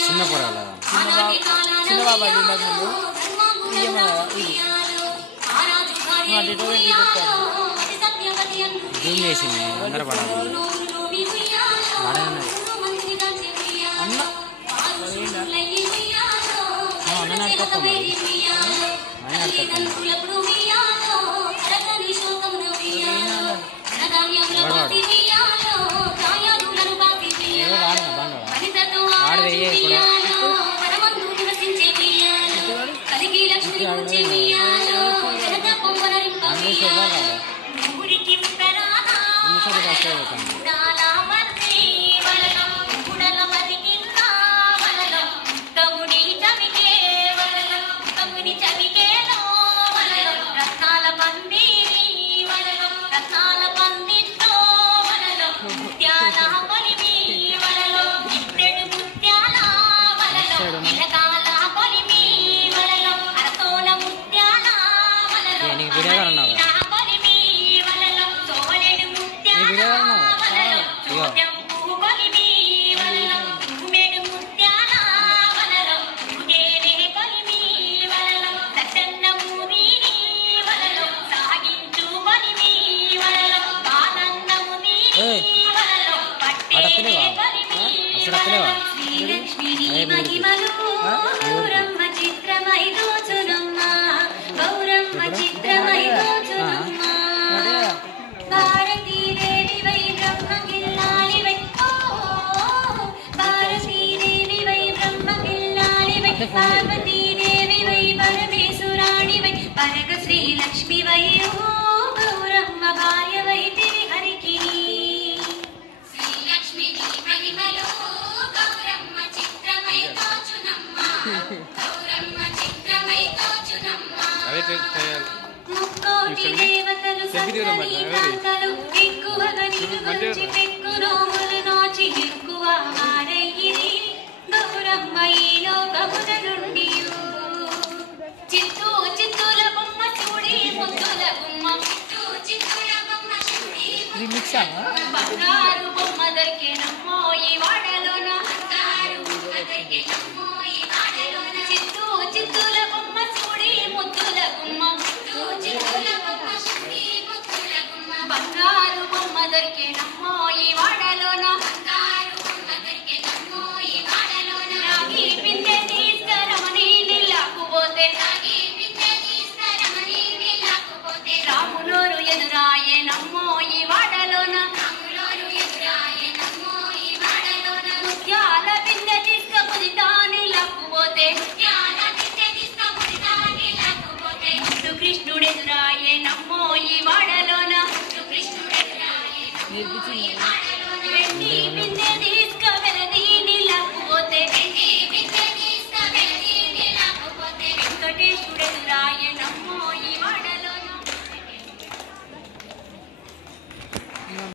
చిన్న పొరాల చిన్న బాబా జూమ్ చేసింది అందరూ పడాలి అన్న అన్న నడుపుతాం వాడు వెయ్యే ఇప్పుడు శ్రీలక్ష్మి వై గౌరమ్మ భార్య వై హరికి శ్రీలక్ష్మి మహిమలో గౌరమ్మ చిత్రమై తోచునమ్మ గౌరమ్మ చిత్రమై తోచునమ్మ ముక్కోటి దేవతలు సకలి కాంతలు ఎక్కువగా నిన్ను గురించి పెక్కు నోములు నోచి ఎక్కువ మారయ్యిరి గౌరమ్మ ఈ లోకమున నుండి చిత్తూ చిత్తూల బొమ్మ చూడి ముద్దుల బొమ్మ చిత్తూల బొమ్మ చూడి బంగారు బొమ్మ దొరికేనమ్మో ఈ వాడలోన బంగారు బొమ్మ దొరికేనమ్మో ఈ వాడలోన చిత్తూ చిత్తూల బొమ్మ చూడి ముద్దుల బొమ్మ చిత్తూల బొమ్మ చూడి ముద్దుల బొమ్మ బంగారు బొమ్మ దొరికేనమ్మో ఈ వాడలోన బంగారు బొమ్మ దొరికేనమ్మో ఈ వాడలోన రాగి పిందె తీసుకురమని నీళ్ళకు పోతే రాములోరు ఎదురాయే నమ్మో ఈ వాడలోన ముత్యాల బిందె తీసుకపోతే ముద్దు కృష్ణుడు ఎదురాయే నమ్మో ఈ వాడలోన వెండి బిందె